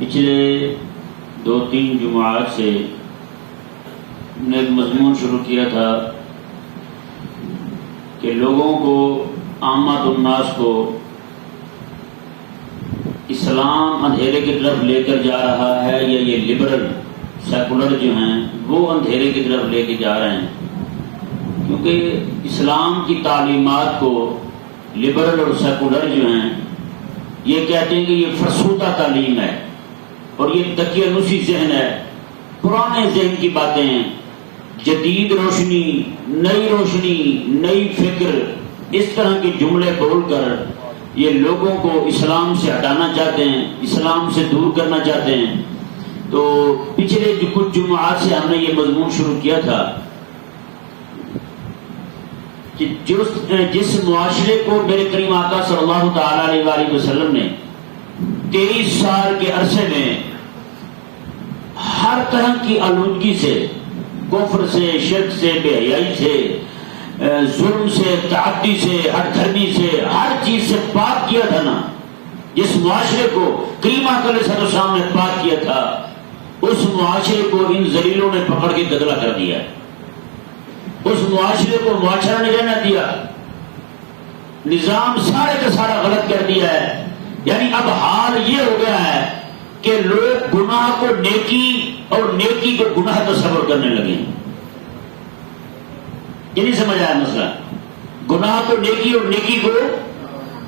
پچھلے 2-3 جمعات سے نے ایک مضمون شروع کیا تھا کہ لوگوں کو، عامت الناس کو اسلام اندھیرے کی طرف لے کر جا رہا ہے یا یہ لبرل سیکولر جو ہیں وہ اندھیرے کی طرف لے کے جا رہے ہیں. کیونکہ اسلام کی تعلیمات کو لبرل اور سیکولر جو ہیں یہ کہتے ہیں کہ یہ فرسودہ تعلیم ہے اور یہ تکیہ نوسی ذہن ہے، پرانے ذہن کی باتیں ہیں. جدید روشنی، نئی روشنی، نئی فکر، اس طرح کے جملے بول کر یہ لوگوں کو اسلام سے ہٹانا چاہتے ہیں، اسلام سے دور کرنا چاہتے ہیں. تو پچھلے کچھ جمعات سے ہم نے یہ مضمون شروع کیا تھا کہ جس معاشرے کو میرے کریم آقا صلی اللہ تعالی علیہ وآلہ وسلم نے 23 سال کے عرصے میں ہر طرح کی آلودگی سے، کفر سے، شرک سے، بے حیائی سے، ظلم سے، تعدی سے، ہر دھرمی سے، ہر چیز سے پاک کیا تھا نا، جس معاشرے کو کریم آقا علیہ السلام نے پاک کیا تھا، اس معاشرے کو ان ذلیلوں نے پکڑ کے گدلا کر دیا. اس معاشرے کو معاشرہ نے رہنا دیا، نظام سارے کا سارا غلط کر دیا ہے. یعنی اب حال یہ ہو گیا ہے کہ لوگ گناہ کو نیکی اور نیکی کو گناہ تصور کرنے لگے. یہ نہیں سمجھ آیا مسئلہ؟ گناہ کو نیکی اور نیکی کو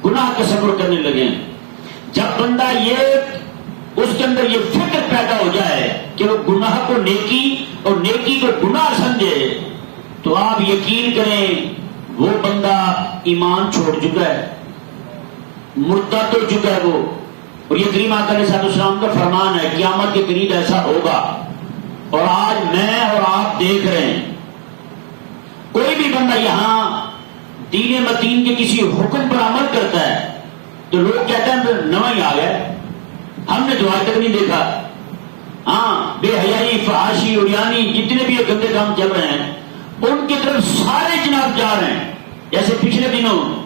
گناہ تصور کرنے لگے. جب بندہ اس کے اندر یہ فکر پیدا ہو جائے کہ وہ گناہ کو نیکی اور نیکی کو گناہ سمجھے تو آپ یقین کریں وہ بندہ ایمان چھوڑ چکا ہے، مرتد ہو چکا ہے وہ. اور یہ کریم آقا علیہ السلام کا فرمان ہے قیامت کے قریب ایسا ہوگا. اور آج میں اور آپ دیکھ رہے ہیں کوئی بھی بندہ یہاں دین متین کے کسی حکم پر عمل کرتا ہے تو لوگ کہتے ہیں نواں ہی آ گیا، ہم نے تو آج تک نہیں دیکھا. ہاں، بے حیائی، فحاشی، عریانی، جتنے بھی یہ گندے کام چل رہے ہیں ان کی طرف سارے جناب جا رہے ہیں. جیسے پچھلے دنوں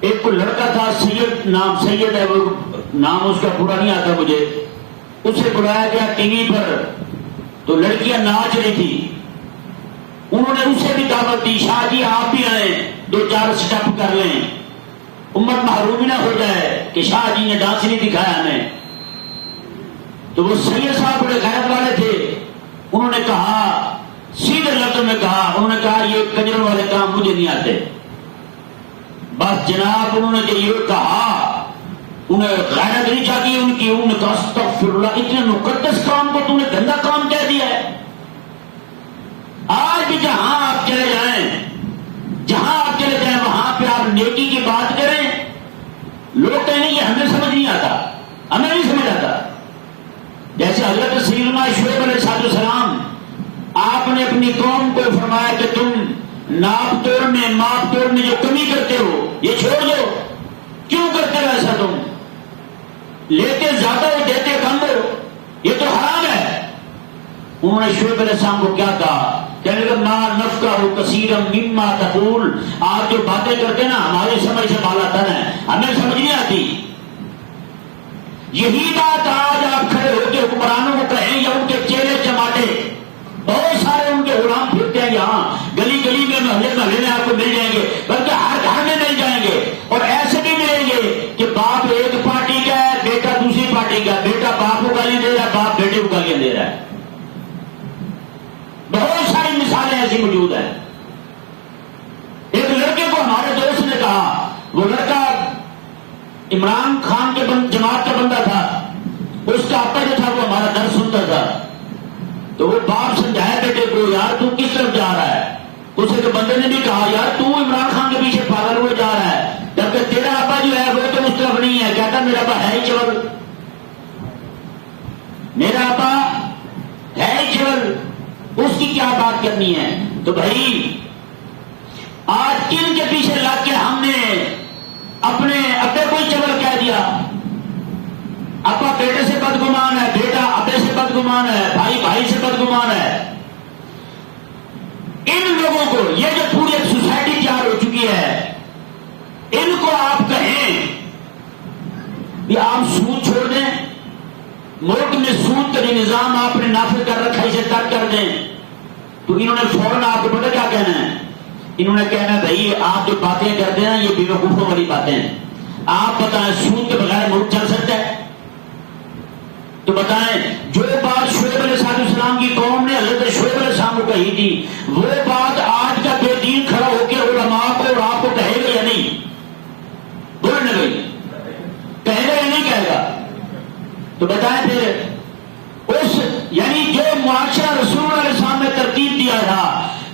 ایک کو لڑکا تھا، سید ہے، وہ نام اس کا پورا نہیں آتا مجھے، اسے بلایا گیا ٹی وی پر تو لڑکیاں ناچ رہی تھی. انہوں نے اسے بھی دعوت دی، شاہ جی آپ بھی آئیں، 2-4 سٹیپ کر لیں، امت محروم نہ ہو جائے کہ شاہ جی نے ڈانس نہیں دکھایا ہمیں. تو وہ سید صاحب بڑے غیرت والے تھے، انہوں نے کہا، سیدھے لفظوں میں کہا، انہوں نے کہا یہ کنجروں والے کام مجھے نہیں آتے. بس جناب انہوں نے جو یہ کہا، انہیں غیرت نہیں چاہتی ان کی، انہوں نے کہا استغفر اللہ، اتنے مقدس کام کو تم نے گندا کام کہہ دیا ہے. آج بھی جہاں آپ چلے جائیں وہاں پہ آپ نیکی کی بات کریں، لوگ کہیں گے یہ ہمیں سمجھ نہیں آتا، ہمیں نہیں سمجھ آتا. جیسے حضرت سیدنا شعیب علیہ السلام، آپ نے اپنی قوم کو فرمایا کہ تم ناپ توڑنے، ماپ توڑنے جو کمی کرتے ہو یہ چھوڑ دو. کیوں کرتے ہو ایسا؟ تم لیتے زیادہ ہو، دیتے کم ہو، یہ تو حرام ہے. انہوں نے شعیب علیہ السلام کو کیا کہا؟ کہنے لگا ما نفقہ کثیرا مما تقول، آپ جو باتیں کرتے ہیں نا ہماری سمجھ سے بالا تر ہیں، ہمیں سمجھ نہیں آتی. یہی بات آج آپ کھڑے ہو کے حکمرانوں کو کہیں یا ان کے چیلے چماٹے، بہت سارے ان کے غلام پھرتے ہیں یہاں گلی گلی میں، محلے محلے میں آپ کو مل جائیں گے، بلکہ ہر گھر میں مل جائیں گے. اور ایسے بھی ملیں گے کہ باپ ایک پارٹی کا ہے، بیٹا دوسری پارٹی کا، بیٹا باپ کو گالیاں دے رہا ہے، باپ بیٹے کو گالیاں دے رہا ہے. بہت ساری مثالیں ایسی موجود ہیں. ایک لڑکے کو ہمارے دوست نے کہا، وہ لڑکا عمران خان کے جماعت کا بندہ تھا، اس کا ابا جو تھا وہ ہمارا درس سنتا تھا. تو وہ باپ سمجھایا بیٹے کو، یار تو کس طرف جا رہا ہے؟ اس کے بندے نے بھی کہا، یار تو عمران خان کے پیچھے پاگل ہوئے جا رہا ہے، جبکہ تیرا ابا جو ہے وہ تو اس طرف نہیں ہے. کہتا میرا ابا ہے ہی چور، میرا ابا ہے ہی چور، اس کی کیا بات کرنی ہے؟ تو بھائی آج ان کے پیچھے لگ کے ہم نے اپنے ابے کو ہی چور کہہ دیا. ابا بیٹے سے بدگمان ہے، بیٹا ابے سے بدگمان ہے، بھائی بھائی سے بدگمان ہے. ان لوگوں کو، یہ جو پوری ایک سوسائٹی تیار ہو چکی ہے، ان کو آپ کہیں کہ آپ سود چھوڑ دیں، ملک میں سود کا جو نظام آپ نے نافذ کر رکھا ہے اسے ترک کر دیں، تو انہوں نے فوراً آپ کو پتہ کیا کہنا ہے؟ انہوں نے کہنا ہے بھائی آپ جو باتیں کرتے ہیں یہ بیوقوفوں والی باتیں ہیں، آپ بتائیں سود کے بغیر ملک چل سکتا ہے؟ تو بتائیں جو بات شعیب علیہ السلام کی قوم نے حضرت شعیب علیہ السلام کو کہی تھی، وہ بات آج کا بے دین کھڑا ہو کے علماء کو اور آپ کو کہے گا یا نہیں؟ بولے نا بھائی، کہے گا یا نہیں کہے گا؟ تو بتائیں پھر اس یعنی جو معاشرہ رسول علیہ السلام نے ترتیب دیا تھا،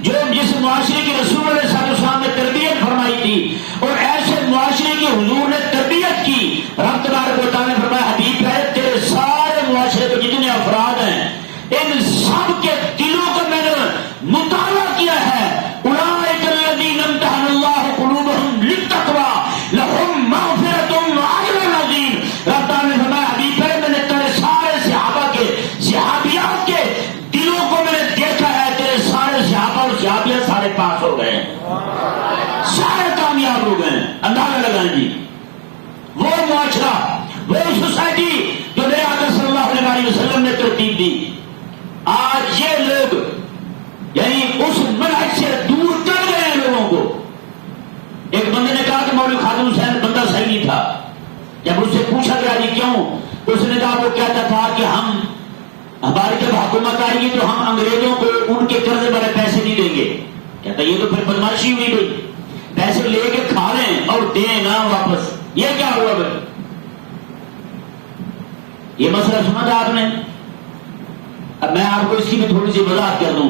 جو جس معاشرے کی رسول علیہ السلام نے تربیت فرمائی تھی، اور ایسے معاشرے کی حضور نے تربیت کی، رب تبارک و تعالیٰ نے فرمایا حبیب ہے تیرے سارے معاشرے کے جتنے افراد ہیں ان سب کے دلوں کو میں نے مطالعہ کیا ہے، اولئک الذین امتحن اللہ قلوبہم للتقوی لہم مغفرۃ واجر عظیم۔ رب تعالیٰ نے فرمایا حبیب ہے میں نے تیرے سارے صحابہ کے صحابیات کے دلوں کو میں نے دیکھا ہے، تیرے سارے صحابہ اور صحابیات سارے پاس ہو گئے، سارے کامیاب ہو گئے۔ اندازہ لگائیں جی، وہ معاشرہ، وہ سوسائٹی جو میرے آقا صلی اللہ علیہ وسلم نے ترتیب دی، آج یہ لوگ یعنی اس منہج سے دور کر گئے ہیں لوگوں کو۔ ایک بندے نے کہا کہ مولوی خادم حسین بندہ صحیح نہیں تھا، جب اس سے پوچھا گیا جی کیوں، اس نے کہا وہ کہتا تھا کہ ہماری جب حکومت آئے گی تو ہم انگریزوں کو ان کے قرضے والے پیسے نہیں دیں گے۔ کہتا یہ تو پھر بدماشی ہوئی بھائی، پیسے لے کے کھا لیں اور دیں نہ واپس، یہ کیا ہوا بھائی؟ یہ مسئلہ سنا تھا آپ نے؟ اب میں آپ کو اس کی بھی تھوڑی سی وضاحت کر دوں۔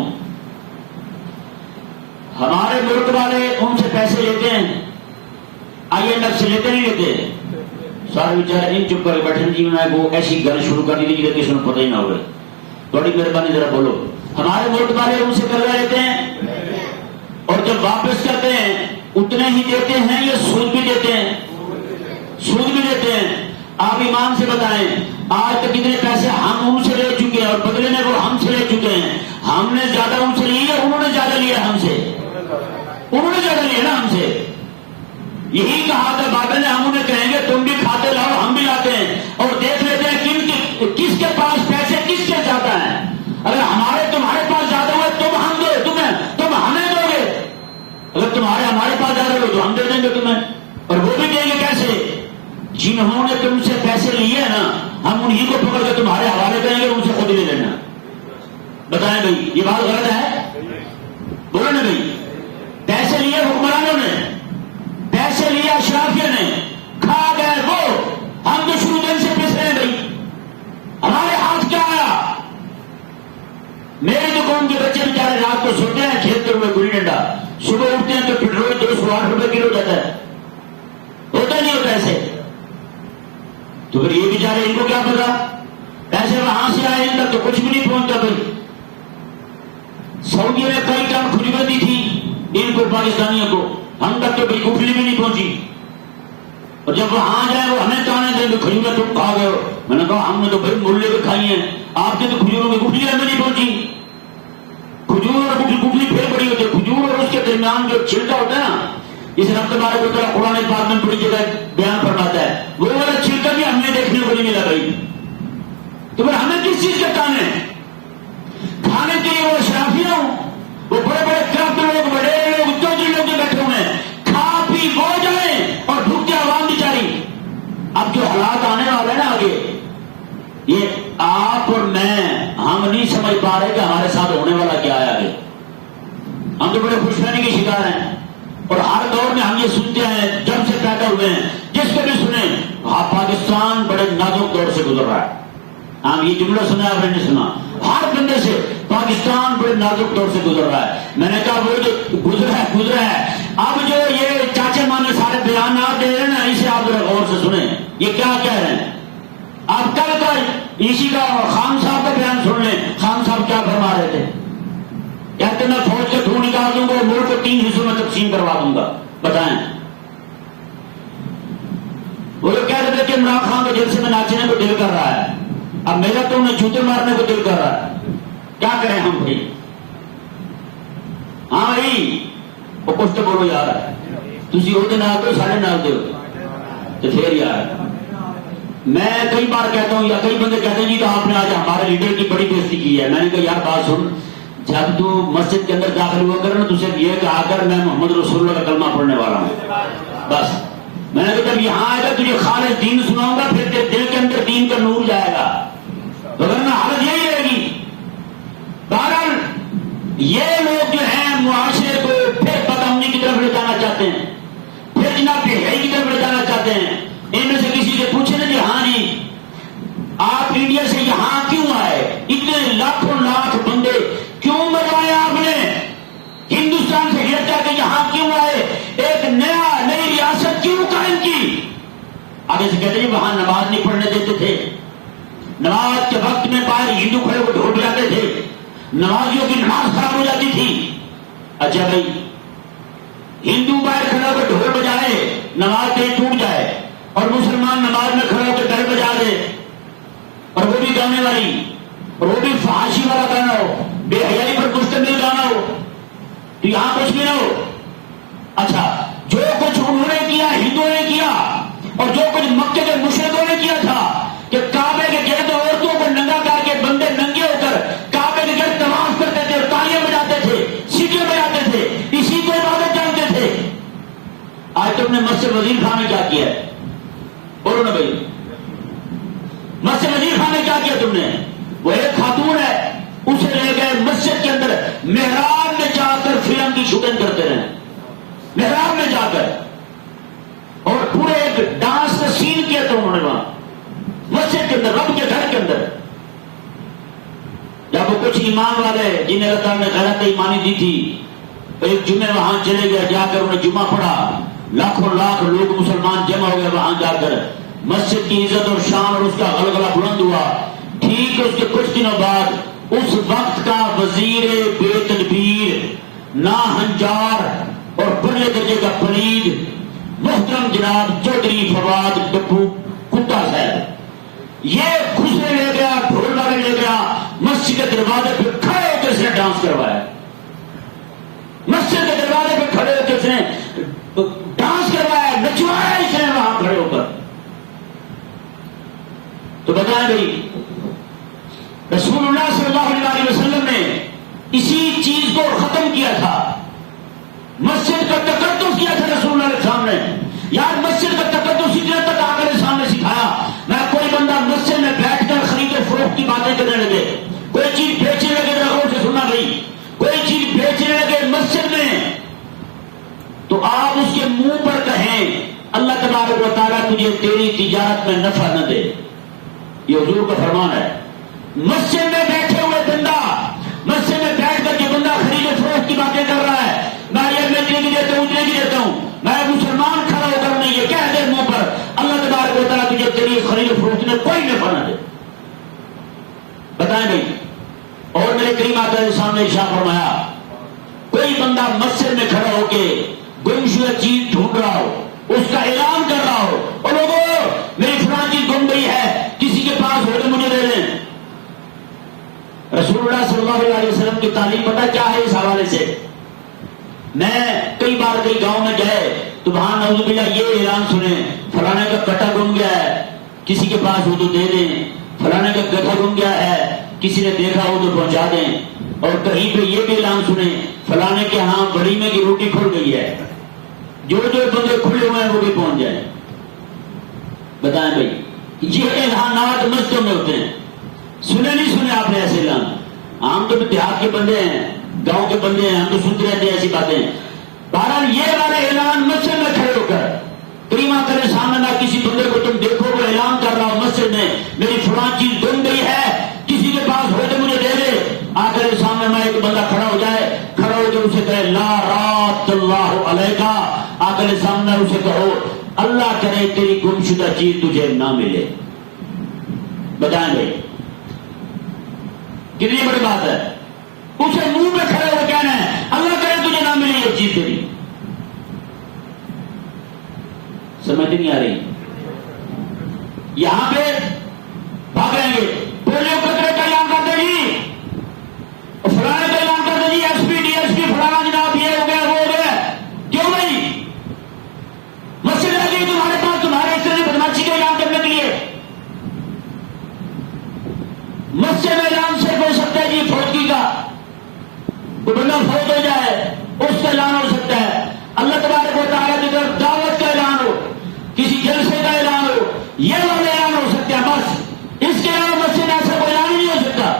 ہمارے ملک والے ان سے پیسے لیتے ہیں، IMF سے لیتے نہیں لیتے، سارے بیچارے ان چپ کر بیٹھے جی میں وہ ایسی گل شروع کر دی کہ کسی نے پتہ ہی نہ ہوئے، تھوڑی مہربانی ذرا بولو۔ ہمارے ملک والے ان سے قرضہ لیتے ہیں اور جب واپس کرتے ہیں اتنے ہی دیتے ہیں یا سود بھی دیتے ہیں؟ سود بھی دیتے ہیں۔ آپ ایمان سے بتائیں آج تک کتنے پیسے ہم ان سے لے چکے ہیں اور بدلے میں وہ ہم سے لے چکے ہیں؟ ہم نے زیادہ ان سے لیا، انہوں نے زیادہ لیا ہم سے؟ انہوں نے زیادہ لیا نا ہم سے۔ یہی کہا تھا بابا نے، ہم انہیں کہیں گے تم بھی کھاتے لاؤ ہم بھی لاتے ہیں اور دیکھ لیتے ہیں کس کے پاس پیسے کس کے زیادہ ہیں۔ اگر تمہارے پاس زیادہ ہوئے تم ہم دو، تم ہمیں دو گے، اگر ہمارے پاس زیادہ ہوئے تو ہم دے دیں گے تمہیں، اور وہ بھی دیں گے کیسے؟ جنہوں نے تم سے پیسے لیے نا ہم انہی کو پکڑ کے تمہارے حوالے کریں گے، ان سے خود لے لینا۔ بتائیں بھائی یہ بات غلط ہے؟ بولو نا بھائی، پیسے لیے حکمرانوں نے، پیسے لیے اشرافیوں نے، کھا گئے وہ، ہم تو شروع دن سے پس رہے ہیں بھائی، ہمارے ہاتھ کیا آیا؟ میرے جو قوم کے بچے بیچارے رات کو سوتے ہیں کھیلتے ہوئے گلی ڈنڈا، صبح اٹھتے ہیں تو پیٹرول 208 روپے کلو جاتا ہے، ہوتا نہیں ہوتا ایسے؟ تو پھر یہ بیچارے ان کو کیا پتا؟ پیسے وہاں سے آئے ان تک تو کچھ بھی نہیں پہنچتا بھائی۔ سعودی میں کئی ٹن کھجور دی تھی ان کو، پاکستانیوں کو، ہم تک تو بھائی گٹھلی بھی نہیں پہنچی، اور جب وہاں جائے وہ ہمیں تانے دیں تو کھجوریں تم کھا گئے ہو۔ میں نے کہا ہم نے تو بھائی ملے پہ کھائی ہیں، آپ نے تو کھجوروں کی گٹھلی ہمیں نہیں پہنچی۔ کھجور اور گٹھلی پھر بڑی ہوتی ہے، کھجور اور اس کے درمیان جو چھلکا ہوتا ہے نا، اس رب تبارک و تعالیٰ قرآن پاک میں بڑی جگہ بیان فرماتا ہے، وہ والا چھلکا بھی ہم نے دیکھنے کو نہیں ملا بھائی۔ تو پھر ہمیں کس چیز کے تانے؟ کھانے کے لیے وہ اشرافیوں، وہ بڑے بڑے کرپٹ لوگ، بڑے لوگ، چودھری لوگ جو بیٹھے ہوئے ہیں، کھا پی وہ جائیں اور بھوک کے عوام بیچاری۔ اب جو حالات آنے والے ہیں نا آگے، یہ آپ اور میں ہم نہیں سمجھ پا رہے کہ ہمارے ساتھ ہونے والا کیا ہے آگے۔ ہم تو بڑے خوش رہنے کے شکار ہیں، اور ہر دور میں ہم یہ سنتے ہیں جب سے پیدا ہوئے ہیں، جس کو بھی سنیں پاکستان بڑے نازک دور سے گزر رہا ہے۔ ہم یہ جملہ سنا آپ نے نہیں سنا؟ ہر بندے سے پاکستان بڑے نازک دور سے گزر رہا ہے۔ میں نے کہا وہ جو گزرا ہے، اب جو یہ چاچے مانے سارے بیانات دے رہے ہیں نا، اسے آپ ذرا غور سے سنیں، یہ کیا کہہ رہے ہیں۔ آپ کل کا اسی کا خان صاحب کا بیان سن لیں، خان صاحب کیا فرما رہے تھے؟ کہتے میں فوج کے تھرو نکال دوں گا، ملک کو 3 حصوں میں تقسیم کروا دوں گا۔ بتائیں، وہ لوگ کہہ رہے تھے کہ عمران خان کو جلسے میں ناچنے کو دل کر رہا ہے، اب میرا تو انہیں جوتے مارنے کو دل کر رہا ہے، کیا کریں ہم بھائی؟ ہاں بھائی وہ کچھ تو بولو یار، تھی وہ نال دو سارے نال دو تو پھر یار۔ میں کئی بار کہتا ہوں یا کئی بندے کہتے ہیں جی تو لیڈر کی بڑی بےزتی کی ہے. میں نے کہا یار بات سن, جب تو مسجد کے اندر داخل ہوا کر نا تو صرف یہ کہا کر میں محمد رسول اللہ کا کلمہ پڑھنے والا ہوں بس. میں نے کہا جب یہاں آئے گا تجھے خالص دین سناؤں گا, پھر تیرے دل کے اندر دین کا نور جائے گا, ورنہ حالت یہی رہے گی. بہرحال یہ لوگ جو ہیں معاشرے کو پھر بدامنی کی طرف لے جانا چاہتے ہیں, پھر جناب بے حیائی کی طرف لے جانا چاہتے ہیں. ان میں سے کسی سے پوچھے نا جی ہاں جی آپ انڈیا سے یہاں کیوں آئے, اتنے لاکھوں لاکھ بندے کیوں مرائے آپ نے, ہندوستان سے ہٹ کر کے یہاں کیوں آئے, ایک نئی ریاست کیوں قائم کی. آگے سے کہتے ہیں وہاں نماز نہیں پڑھنے دیتے تھے, نماز کے وقت میں باہر ہندو کھڑے کو ڈھول بجاتے تھے, نمازیوں کی نماز خراب ہو جاتی تھی. اچھا بھائی ہندو باہر کھڑا ہو کر ڈھول بجائے نماز کہیں ٹوٹ جائے, اور مسلمان نماز میں کھڑا ہو کے ڈر بجا دے, اور وہ بھی گانے والی, اور وہ بھی فحاشی والا گانا ہو, بے حیائی پر مشتمل گانا ہو, تو یہاں کچھ بھی نہ ہو. اچھا جو کچھ انہوں نے کیا ہندوؤں نے کیا, اور جو کچھ مکے کے مشرکوں نے کیا تھا کہ کعبے کے گرد عورتوں کو ننگا کر کے بندے ننگے ہو کر کعبے کے گرد طواف کرتے تھے, تالیاں بجاتے تھے, سیٹیاں بجاتے تھے, اسی کو عبادت جانتے تھے. آج تم نے مسجد وزیر خان نے کیا کیا ہے, بولو نا بھائی, مسجد وزیر خان نے کیا کیا تم نے. وہ ایک خاتون ہے, اسے لے گئے مسجد کے اندر محراب میں جا کر فلم کی شوٹنگ کرتے رہے, محراب میں جا کر, اور پورے ایک ڈانس کا سین کیا تھا انہوں نے وہاں مسجد کے اندر, رب کے گھر کے اندر. جب وہ کچھ ایمان والے جنہیں اللہ تعالیٰ نے غیرت ایمانی دی تھی, ایک جمعے وہاں چلے گئے, جا کر انہیں جمعہ پڑھا, لاکھوں لاکھ لوگ مسلمان جمع ہو گئے وہاں جا کر, مسجد کی عزت اور شان اور اس کا غلغلہ بلند ہوا. ٹھیک اس کے کچھ دنوں بعد اس وقت کا وزیر بے تدبیر, ناہنجار اور بڑے درجے کا پلید محترم جناب چودھری فواد ڈبو کتا صاحب, یہ خوشے لے گیا, ڈھول والے لے گیا, مسجد کے دروازے پہ کھڑے ہو کے اس نے ڈانس کروایا, مسجد کے دروازے پہ کھڑے ہو کے اس نے ڈانس کروایا, نچوایا اس نے وہاں کھڑے ہو کر. تو بتائیں بھائی رسول اللہ صلی اللہ علیہ وسلم نے اسی چیز کو ختم کیا تھا, مسجد کا تقدس کیا تھا رسول اللہ کے سامنے. یار مسجد کا تقدس اتنے تک آ کر سامنے سکھایا, میں کوئی بندہ مسجد میں بیٹھ کر خرید و فروخت کی باتیں کرنے لگے, کوئی چیز بیچنے لگے, غور سے سننا بھائی, کوئی چیز بیچنے لگے مسجد میں, تو آپ اس کے منہ پر کہیں اللہ تبارک و تعالیٰ تجھے تیری تجارت میں نفع نہ دے. یہ حضور کا فرمان ہے. مسجد میں بیٹھے ہوئے بندہ, مسجد میں بیٹھ کر کے بندہ خرید و فروخت کی باتیں کر رہا ہے, میں یہ اتنے کی دیتا ہوں, اتنے کی دیتا ہوں, میں مسلمان کھڑا ہو کر نہیں یہ کہہ دے منہ پر اللہ تبارک و تعالیٰ تجھے تیری خرید و فروخت میں کوئی نفع نہ دے. بتائیں بھائی. اور میرے کریم آقا کے سامنے ارشاد فرمایا, کوئی بندہ مسجد میں کھڑا ہو کے گمشدہ چیز ڈھونڈ رہا ہو, اس کا اعلان کر رہا ہو, اور لوگوں میری فلاں چیز گم گئی ہے, کسی کے پاس ہو تو مجھے دے دیں. رسول اللہ صلی اللہ علیہ وسلم کی تعلیم پتہ کیا ہے اس حوالے سے. میں کئی بار کئی گاؤں میں گئے تو وہاں نعوذ باللہ یہ اعلان سنے, فلانے کا کٹا گم گیا ہے, کسی کے پاس ہو تو دے دیں, فلانے کا گدھا گم گیا ہے, کسی نے دیکھا ہو تو پہنچا دیں. اور کہیں پہ یہ بھی اعلان سنے, فلانے کے ہاں ولیمے کی روٹی کھل گئی ہے, جو بندے کھلے ہوئے ہیں وہ بھی پہنچ جائیں. بتائیں بھائی یہ اعلانات مسجدوں میں ہوتے ہیں, سنے نہیں سنے آپ نے ایسے اعلان؟ ہم تو دیہات کے بندے ہیں, گاؤں کے بندے ہیں, ہم تو سنتے رہتے ہیں ایسی باتیں. بہرحال یہ والے اعلان مسجد میں کھڑے ہو کر کریمہ کرے سامنے نہ کسی بندے کو تم دیکھو وہ اعلان کر رہا ہو مسجد میں میری فلاں چیز گم گئی ہے, کسی کے پاس ہو تو مجھے دے دے. آ کر سامنے میں ایک بندہ کھڑا ہو جائے, کھڑا ہو کے اسے کہے لا رات اللہ علیکا, آ کر سامنے اسے کہو اللہ کرے تیری گمشدہ چیز تجھے نہ ملے. بتائیں بھائی کتنی بڑی بات ہے. اسے منہ میں کھڑے ہو کہنا ہے اللہ کرے تجھے نہ ملے یہ چیز تیری. سمجھ نہیں آ رہی. یہاں پہ بھاگیں گے, پولیو قطرے کا اعلان کرتے جی, فلانے کا اعلان کرتے جی, S P D S P فلانا جناب یہ ہو گیا وہ ہو گیا. کیوں بھائی مسجد آ گئی تمہارے پاس تمہارے اس طرح بدماشی کا اعلان کرنے کے لیے. مسجد میں اعلان صرف ہو سکتا ہے جی فوتگی کا، کوئی بندہ فوت ہو جائے اس کا اعلان ہو سکتا ہے، اللہ تبارک و تعالیٰ کی طرف دعوت کا اعلان ہو، کسی جلسے کا اعلان ہو، یہ والا اعلان ہو سکتا ہے بس، اس کے علاوہ مسجد میں ایسا کوئی اعلان ہی نہیں ہو سکتا۔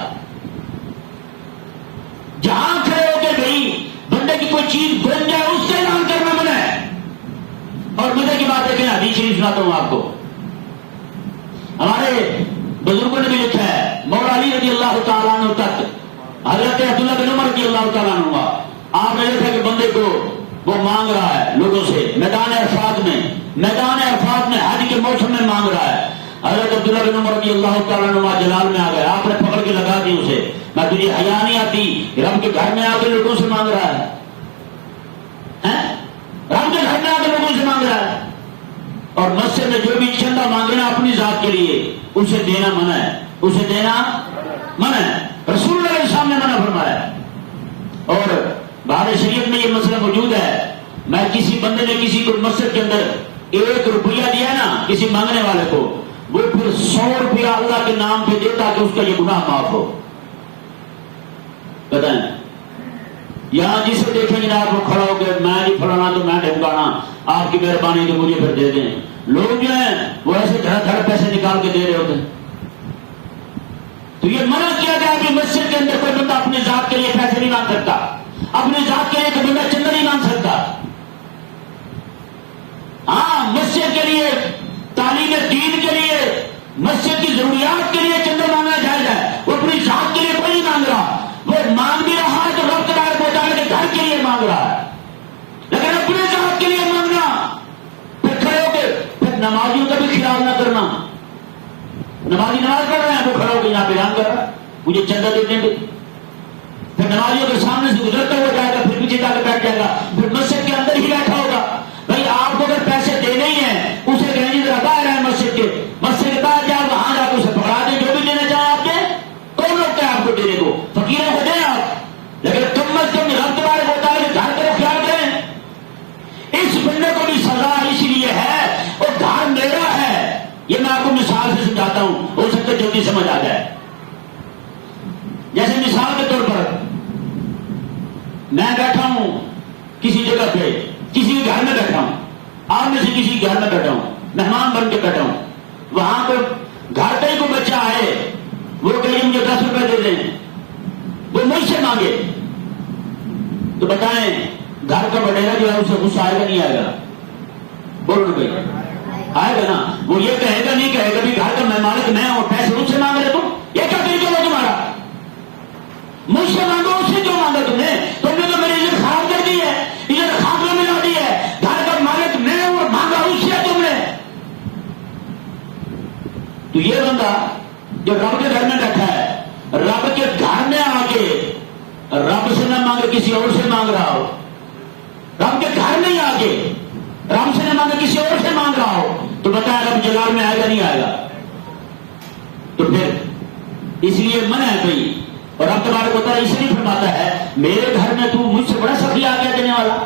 جہاں کھڑے ہو کے بھائی بندے کی کوئی چیز بن جائے اس کا اعلان کرنا منع ہے۔ اور مزے کی بات ہے کہ حدیث شریف سناتا ہوں آپ کو، ہمارے بزرگوں نے بھی لکھا ہے، مولا علی رضی اللہ تعالیٰ عنہ تک حضرت عبداللہ بن عمر رضی اللہ تعالیٰ عنہ آپ نے دیکھا کہ بندے کو وہ مانگ رہا ہے لوگوں سے، میدان عرفات میں حج کے موسم میں مانگ رہا ہے۔ حضرت عبداللہ بن عمر رضی اللہ تعالیٰ عنہ جلال میں آ گئے، آپ نے پکڑ کے لگا دی اسے، میں تجھے حیا نہیں آتی رب کے گھر میں آ کے لوگوں سے مانگ رہا ہے، رب کے گھر میں آ کے لوگوں سے مانگ رہا ہے، اور مسجد میں جو بھی چندہ مانگنا اپنی ذات کے لیے اسے دینا منع ہے، اسے دینا منع ہے، رسول اللہ کے سامنے منع فرمایا۔ اور بہار شریعت میں یہ مسئلہ موجود ہے، میں کسی بندے نے کسی کو مسجد کے اندر 1 روپیہ دیا نا کسی مانگنے والے کو، وہ پھر 100 روپیہ اللہ کے نام پہ دیتا کہ اس کا یہ گناہ معاف ہو۔ بتائیں یہاں جسے دیکھیں جناب وہ کھڑا ہو کے میں نہیں پھلانا تو میں ڈھمکانا، آپ کی مہربانی تو مجھے پھر دے دیں، لوگ جو ہیں وہ ایسے دھڑ دھڑ پیسے نکال کے دے رہے ہوتے ہیں۔ تو یہ منع کیا گیا کہ مسجد کے اندر کوئی بندہ اپنی ذات کے لیے پیسے نہیں مانگ سکتا، اپنی ذات کے لیے کوئی بندہ چندہ نہیں مانگ سکتا۔ ہاں مسجد کے لیے، تعلیم دین کے لیے، مسجد کی ضروریات کے لیے چندہ مانگنا جائز ہے، وہ اپنی ذات کے لیے کوئی نہیں مانگ رہا، وہ مانگ بھی رہا ہے تو رب تبارک و تعالیٰ کے گھر کے لیے مانگ رہا ہے، لیکن اپنے ذات کے لیے مانگنا، پھر کھڑے ہو کے پھر نمازیوں کا بھی خیال نہ کرنا، نمازی نماز پڑھ رہے ہیں وہ کھڑا ہو کے یہاں بیان کر رہا ہے مجھے چندہ دے دیں گے، پھر نمازیوں کے سامنے سے گزرتا ہوا جائے گا، پھر پیچھے جا کے بیٹھ جائے گا، پھر مسجد کے اندر ہی بیٹھا ہوگا۔ بھائی آپ کو اگر پیسے دینے ہی ہیں اسے کہیں جی ذرا باہر ہے مسجد کے باہر جا، وہاں جا کے اسے پکڑا دیں، جو بھی دینا چاہیں آپ دیں، کون روکتا ہے آپ کو دینے کو؟ فقیروں کو دیں آپ، لیکن کم از کم رب تبارک و تعالیٰ کے گھر کا خیال کریں۔ اس بندے کو بھی سزا اس لیے ہے وہ گھر میرا ہے، یہ میں آپ کو مثال سے سمجھاتا ہوں، ہو سکتا ہے جلدی سمجھ آ جائے۔ جیسے مثال کے طور پر میں بیٹھا ہوں کسی جگہ پہ، کسی گھر میں بیٹھا ہوں، آپ میں سے کسی گھر میں بیٹھا ہوں، مہمان بن کے بیٹھا ہوں، وہاں پہ گھر کا ہی کوئی بچہ آئے، وہ کہیں مجھے 10 روپے دے دیں، وہ مجھ سے مانگے، تو بتائیں گھر کا بڑیرا جو ہے اسے غصہ آئے گا نہیں آئے گا؟ بولو بھائی آئے گا نا؟ وہ یہ کہے گا نہیں کہے گا بھی گھر کا میں مالک میں ہوں، پیسے مجھ سے مانگ رہے تم، یہ کیا طریقہ ہوا تمہارا؟ مجھ سے مانگو، اس سے کیوں مانگا تم نے تو میری عزت خراب کر دی ہے، عزت خاطرہ میں لا دی ہے، گھر کا مالک میں ہوں اور مانگا اس سے تم نے۔ تو یہ بندہ جو رب کے گھر میں بیٹھا ہے، رب کے گھر میں آ کے رب سے نہ مانگے کسی اور سے مانگ رہا ہو، رب کے گھر میں ہی آ کے رب سے نہ مانگے کسی اور سے مانگ رہا ہو، تو بتایا رب جلال میں آئے گا نہیں آئے گا؟ تو پھر اس لیے منع ہے بھائی، اور اب تبارک و تعالیٰ اس لیے فرماتا ہے میرے گھر میں تو مجھ سے بڑا سخی آ گیا دینے والا،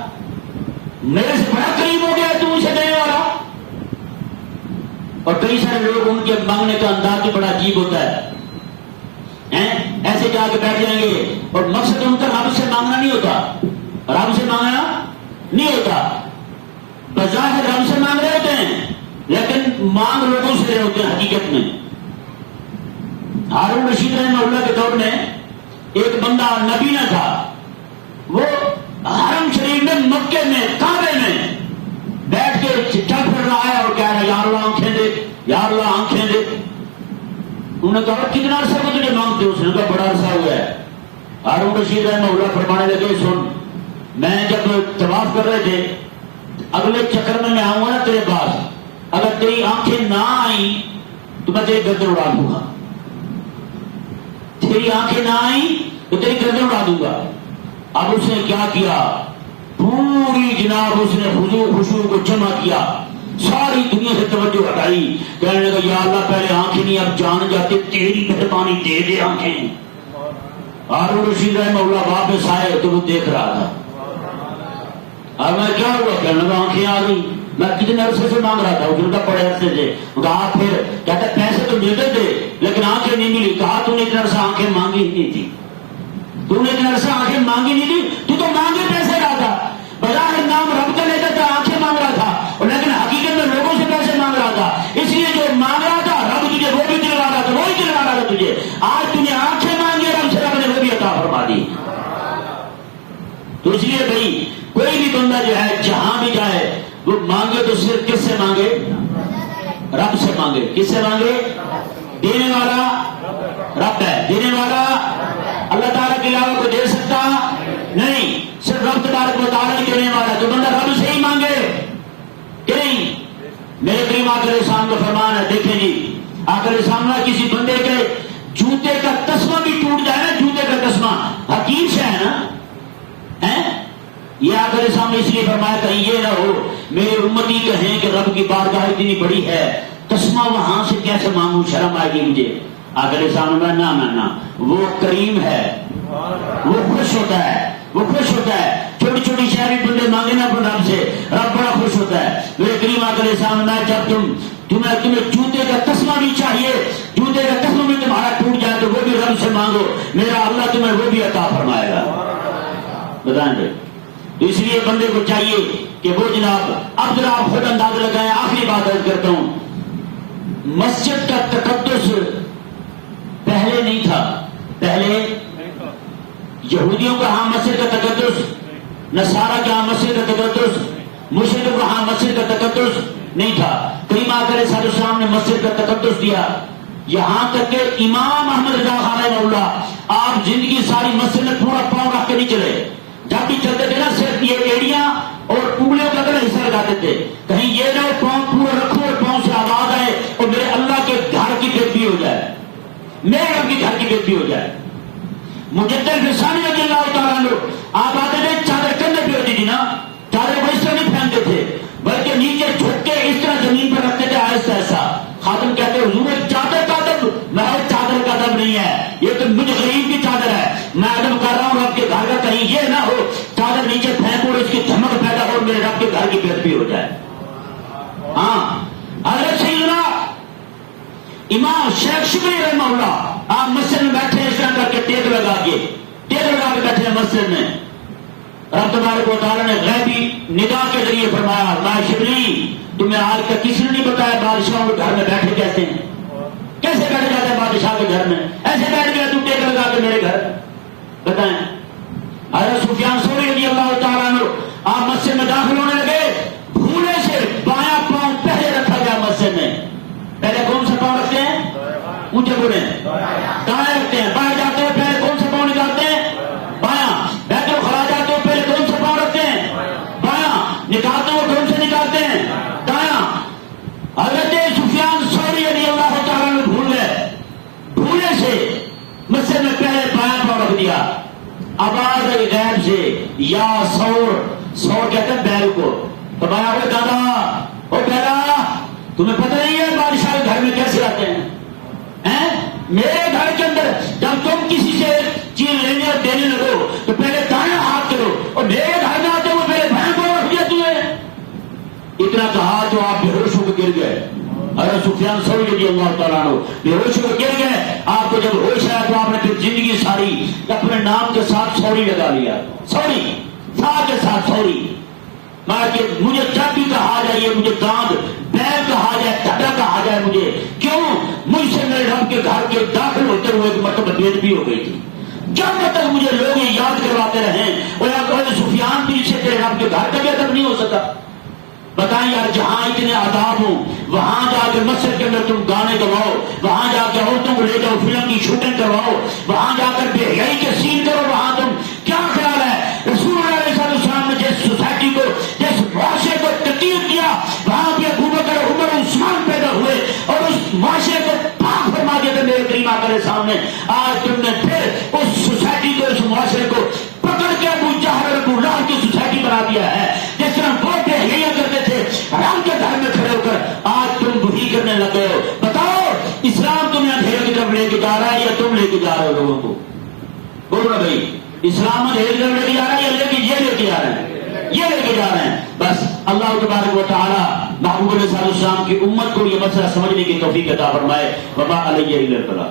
میرے سے بڑا قریب ہو گیا تو اسے دینے والا۔ اور کئی سارے لوگ ان کے مانگنے کا انداز بھی بڑا عجیب ہوتا ہے، ایسے جا کے بیٹھ جائیں گے اور مقصد ان کا رب سے مانگنا نہیں ہوتا، رب سے مانگنا نہیں ہوتا، بظاہر رب سے مانگ رہے ہوتے ہیں لیکن مانگ لوگوں سے رہے ہوتے ہیں حقیقت میں۔ ہارون رشید رحمہ اللہ کے دور میں ایک بندہ نبی نہ تھا، وہ حرم شریف میں مکے میں کعبے میں بیٹھ کے چل پھر رہا ہے اور کہہ رہا ہے یا اللہ آنکھیں دے، یا اللہ آنکھیں دے۔ انہوں نے کہا کتنا عرصہ کو تجھے مانگتے ہو؟ اس نے کہا بڑا عرصہ ہوا ہے۔ ہارون رشید رحمہ اللہ فرمانے لگے سن، میں جب طواف کر رہے تھے اگلے چکر میں آؤں گا نا تیرے پاس، اگر تیری آنکھیں نہ آئیں تو میں تیری گردن اڑا دوں گا، تیری آنکھیں نہ آئیں تو تیری گردن اڑا دوں گا۔ اب اس نے کیا کیا، پوری جناب اس نے خشوع کو جمع کیا، ساری دنیا سے توجہ ہٹائی، کہنے لگا یا اللہ پہلے آنکھیں نہیں اب جان جاتے، تیری مہربانی دے دے آنکھیں۔ ہارون رشید رحمہ اللہ واپس آئے تو وہ دیکھ رہا تھا، اور میں کیا ہوا؟ کہنے لگا آنکھیں آ گئی، میں کتنے عرصے سے مانگ رہا تھا، اس نے کہا بڑے عرصے سے۔ کہا پھر کہتا پیسے تو ملتے تھے لیکن آنکھیں نہیں ملی. کہا تو نے اتنا عرصہ آنکھیں مانگی ہی نہیں تھی, تو نے اتنا عرصہ آنکھیں مانگی نہیں تھی, تو مانگے پیسے رہا تھا. بظاہر نام رب کا لیتا تھا, آنکھیں مانگ رہا تھا, اور لیکن حقیقت میں لوگوں سے پیسے مانگ رہا تھا. اس لیے جو مانگ رہا تھا رب تجھے وہ بھی دلوا رہا تھا, وہی دلوا رہا تھا تجھے. آج تجھے آنکھیں مانگی رب سے, رب نے وہ بھی عطا فرما دی. تو اس لیے بھائی کوئی بھی بندہ جو ہے جہاں بھی جائے وہ مانگے تو صرف کس سے مانگے؟ رب سے مانگے. کس سے مانگے؟ دینے والا رب ہے, دینے والا اللہ تعالیٰ کے علاوہ کوئی دے سکتا نہیں, صرف رب تبارک و تعالیٰ ہی دینے والا. تو بندہ رب سے ہی مانگے کہ نہیں. میرے کریم آقا علیہ السلام کا فرمان ہے, دیکھیں جی آقا علیہ السلام نے کسی بندے کے جوتے کا تسمہ بھی ٹوٹ جائے نا, جوتے کا تسمہ حقیر سے ہے نا, یہ آقا علیہ السلام نے اس لیے فرمایا کہیں یہ نہ ہو میرے امتی کہیں کہ رب کی بارگاہ اتنی بڑی ہے, تسمہ وہاں سے کیسے مانگوں, شرم آئے گی مجھے. آقا علیہ السلام نے نہ وہ کریم ہے, وہ خوش ہوتا ہے, وہ خوش ہوتا ہے. چھوٹی چھوٹی شہری بندے مانگے نا اپنے رب سے, رب بڑا خوش ہوتا ہے. میرے کریم آقا علیہ السلام نے جب تمہیں جوتے کا تسمہ بھی چاہیے, جوتے کا تسمہ بھی تمہارا ٹوٹ جائے تو وہ بھی رب سے مانگو, میرا اللہ تمہیں وہ بھی عطا فرمائے گا. بتائیں بھائی. تو اس لیے بندے کو چاہیے کہ وہ جناب اب ذرا آپ خود اندازہ لگائیں. آخری بات عرض کرتا ہوں, مسجد کا تقدس پہلے نہیں تھا. پہلے یہودیوں کا ہاں مسجد کا تقدس, نصارہ کے ہاں مسجد کا تقدس, مشرکوں کا ہاں مسجد کا تقدس نہیں تھا. کریم آقا علیہ السلام نے مسجد کا تقدس دیا, یہاں تک کہ امام احمد رضا خان رحمہ اللہ آپ زندگی ساری مسجد میں پورا پاؤں رکھ کے نہیں چلے. جب بھی چلتے تھے نا صرف یہ ایڑیاں اور انگلیوں کا اگر حصہ لگاتے تھے, کہیں یہ نہ پاؤں پورا رکھو اور پاؤں سے آواز آئے اور میرے اللہ کے گھر کی بےزتی ہو جائے, میرے رب کے گھر کی بےزتی ہو جائے. مجدد رسانی رضی اللہ تعالیٰ عنہ آپ آتے تھے چادر کندھے پہ ہوتی تھی نا, چادر کو اس طرح نہیں پھینکتے تھے بلکہ نیچے جھک کے اس طرح زمین پر رکھتے تھے آہستہ ایسا. خاتم کہتے حضور چادر کا ادب محض چادر کا ادب نہیں ہے, یہ تو مجھ غریب کی چادر ہے, میں ادب کر رہا ہوں رب کے گھر کا, کہیں یہ نہ ہو چادر نیچے پھینکو اور اس کی چمک پیدا ہو اور میرے رب کے گھر کی بےزتی ہو جائے. ہاں حضرت سیدنا امام شیخ شبلی رحمہ اللہ آپ مسجد میں بیٹھے اس طرح کر کے ٹیک لگا کے بیٹھے ہیں مسجد میں. رب تبارک و تعالیٰ نے غیبی نگاہ کے ذریعے فرمایا, میں شبلی تمہیں آج تک کسی نے نہیں بتایا بادشاہوں کے گھر میں بیٹھے کیسے ہیں, کیسے بیٹھ جاتے ہیں بادشاہ کے گھر میں, ایسے بیٹھ گیا تو ٹیک لگا کے میرے گھر. بتائیں حضرت سفیان ثوری رضی اللہ تعالیٰ عنہ آپ مسجد میں داخل ہونے لگے, بھولے سے بایاں پاؤں پہلے رکھا گیا مسجد میں. پہلے کون سا پاؤں رکھتے ہیں؟ اونچے بولے دائیں رکھتے ہیں. بائیں جاتے ہیں پہلے کون سا پاؤں نکالتے ہیں؟ بایاں. بیت الخلا جاتے ہیں پہلے کون سا پاؤں رکھتے ہیں؟ بایاں. نکالتے ہیں کون سے نکالتے ہیں؟ دایاں. حضرت سفیان ثوری رضی اللہ تعالیٰ عنہ بھول گئے, بھولے سے مسجد میں پہلے بایاں پاؤں رکھ دیا. آواز آئی غیب سے, یا سور کہتے ہیں بیل کو. تو بھائی ہوئے دادا او بیلا تمہیں پتہ نہیں ہے بادشاہ کے گھر میں کیسے آتے ہیں؟ میرے گھر کے اندر جب تم کسی سے چیز لینے اور دینے لگو تو پہلے دائیں ہاتھ کرو, اور میرے گھر میں آتے ہوئے میرے بہن کو رکھ دیا تمہیں. اتنا کہا تو آپ بے ہوش ہو کے گر گئے. حضرت سفیان ثوری رضی اللہ تعالیٰ عنہ بے ہوش ہو کے گر گئے. آپ کو جب ہوش آیا تو آپ نے پھر زندگی ساری اپنے نام کے ساتھ ثوری لگا لیا, ثوری تھا کے ساتھ ثوری. مجھے جب بھی کہا جائے, مجھے گاند بیل کہا جائے, ٹھڈا کہا جائے, مجھے کیوں مجھ سے میرے رب کے گھر کے داخل ہوتے ہوئے ایک مرتبہ بےدبی ہو گئی تھی. جب تک مجھے لوگ یہ یاد کرواتے رہیں اور سفیان بھی سے تیرے رب کے گھر کا بھی ادب نہیں ہو سکا. بتائیں یار, جہاں اتنے آداب ہوں وہاں جا کے مسجد کے اندر تم گانے گواؤ, وہاں جا کے عورتوں کو لے جاؤ فلم کی شوٹنگ کرواؤ, وہاں جا کر بے حیائی کے سین کرو, وہاں تم کیا خیال ہے رسول اللہ علیہ السلام نے جس سوسائٹی کو جس معاشرے کو تقسیم کیا وہاں پہ ابو بکر عمر عثمان پیدا ہوئے اور اس معاشرے کو پاک فرما دیا تھا میرے کریم آقا علیہ السلام نے. آج تم نے پھر اس سوسائٹی کو اس معاشرے کو پکڑ کے ابو جہل ابو لہب کی سوسائٹی بنا دیا ہے. جس طرح وہ بے حیائی کرتے تھے حرام کے گھر میں کھڑے ہو کر, آج تم وہی کرنے لگ گئے ہو. بتاؤ اسلام تمہیں اندھیرے کی طرف لے کے جا رہا ہے یا تم لے کے جا رہے ہو لوگوں کو؟ بولو نا بھائی, اسلام اندھیرے کی طرف لے کے جا رہا ہے یا یہ لے کے جا رہے ہیں؟ یہ لے کے جا رہے ہیں. بس اللہ تبارک و تعالی محبوب علیہ السلام کی امت کو یہ مسئلہ سمجھنے کی توفیق عطا فرمائے. وما علیہ الا البلاغ.